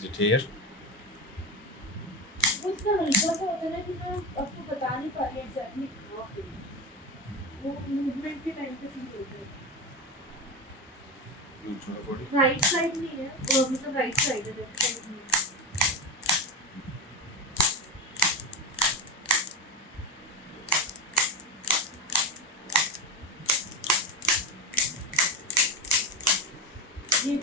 Is it here? वो इतना हल्का सा होता है ना कि मैं आपको बता नहीं पा रही एग्जैक्टली कहाँ पे है। वो मूवमेंट के टाइम पे फील होता है। राइट साइड नहीं है, वो मतलब राइट साइड है, लेफ्ट साइड नहीं है। ये